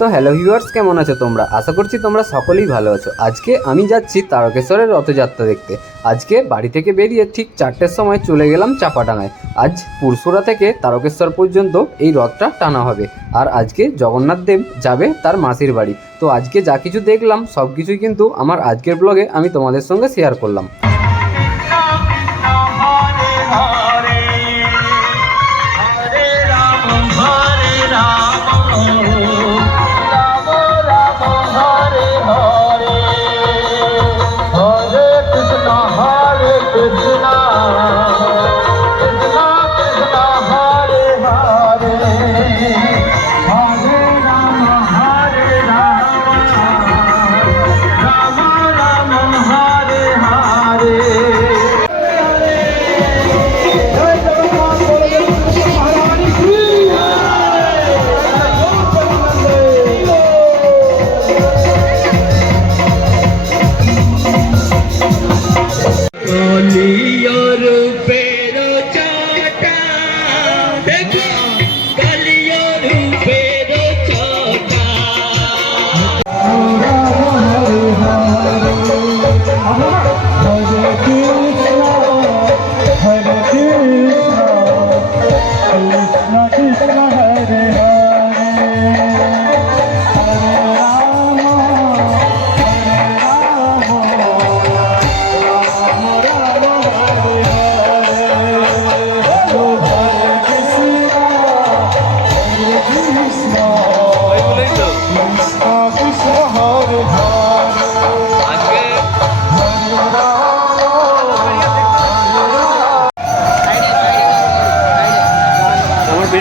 তো hello viewers কেমন আছো তোমরা? আশা করছি তোমরা সকলেই ভালো আছো। আজকে আমি যাচ্ছি তারকেশ্বরের রথযাত্রা দেখতে। আজকে বাড়ি থেকে বেরিয়ে ঠিক চারটের সময় চলে গেলাম চাপাডাঙ্গায়। আজ পুরসুরা থেকে তারকেশ্বর পর্যন্ত এই রথটা টানা হবে। আর আজকে জগন্নাথ দেব যাবে তার মাসির বাড়ি। তো আজকে যা কিছু দেখলাম সব কিছুই কিন্তু আমার আজকের ব্লগে আমি তোমাদের সঙ্গে শেয়ার করলাম।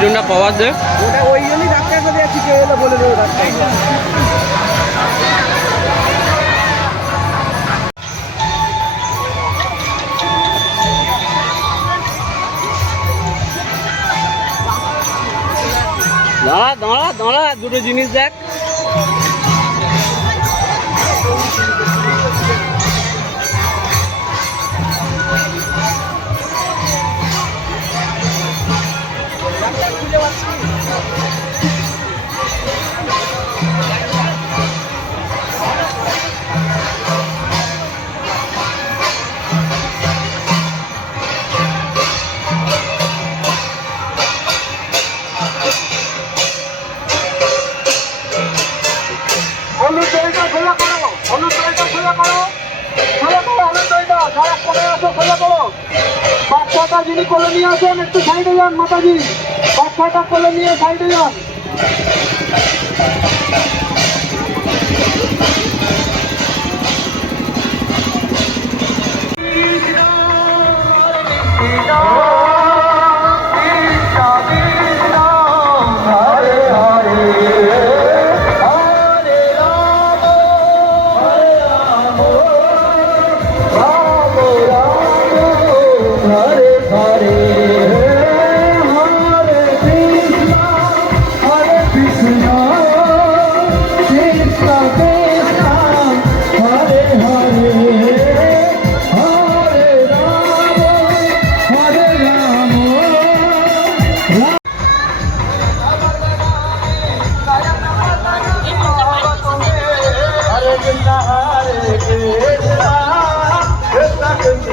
আমার পাওয়া ওটা ওই জন্যই ডাক্তার করে যাচ্ছি কে এলো বলে দেবো ডাক্তার দাঁড়া দাঁড়া দাঁড়া দুটো জিনিস দেখ। বাচ্চাটা যিনি কোলে নিয়ে আসেন একটু সাইডে যান মাতাজি। বাচ্চাটা কোলে নিয়ে সাইডে যান।